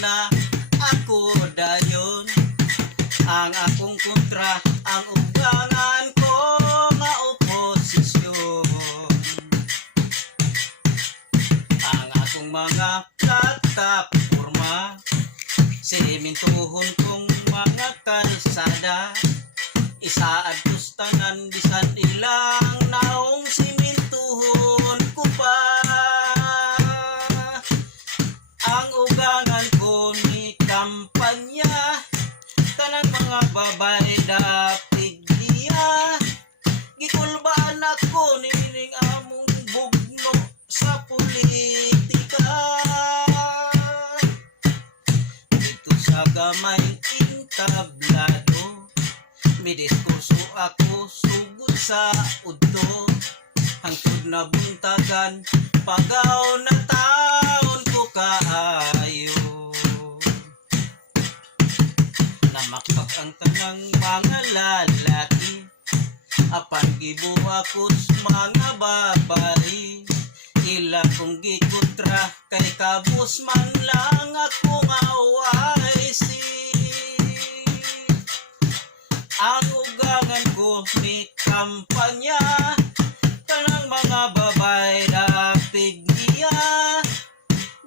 na ako dayon. Ang akong kontra, ang ugangan ko nga oposisyon. Ang akong mga plataporma, sementohon kong mga kalsada. Isaad kustanan bisan ilang naong simentohon ko pa. Ang ugangan ko ni kampanya, tanang mga babae dapig diya. Gikulbaan ako nining among bugno sa politika. Dito sa gamay intablado, may diskurso ako sugod sa udto. Hangtod na buntagan, pagaw na taon ko kaayo. Namakpak ang tanang mga lalaki, apan gibuhakos mga babae. Ila kong gikontra, kay kabus man lang ako nga YC. Ang ugangan ko ni kampanya, tanang mga babae dapig diya.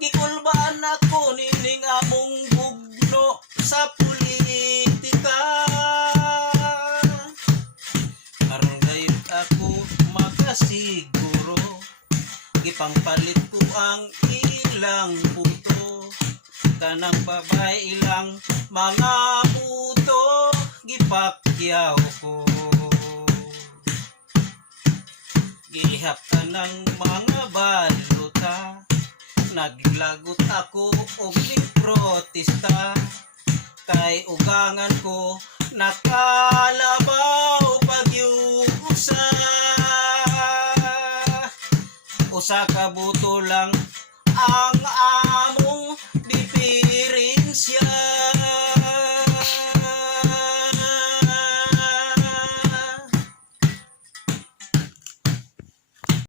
Gikulbaan ako nining among bugno sa politika. Aron gayon ako makasiguro, gipangpalit ko ang ilang puto. Kanang babae ilang mga puto, gipakyaw ko. Gihaptan ng mga baluta, naglagot ako og protesta. Kay ugangan ko nakalabaw pagyusa. Usa ka buto lang ang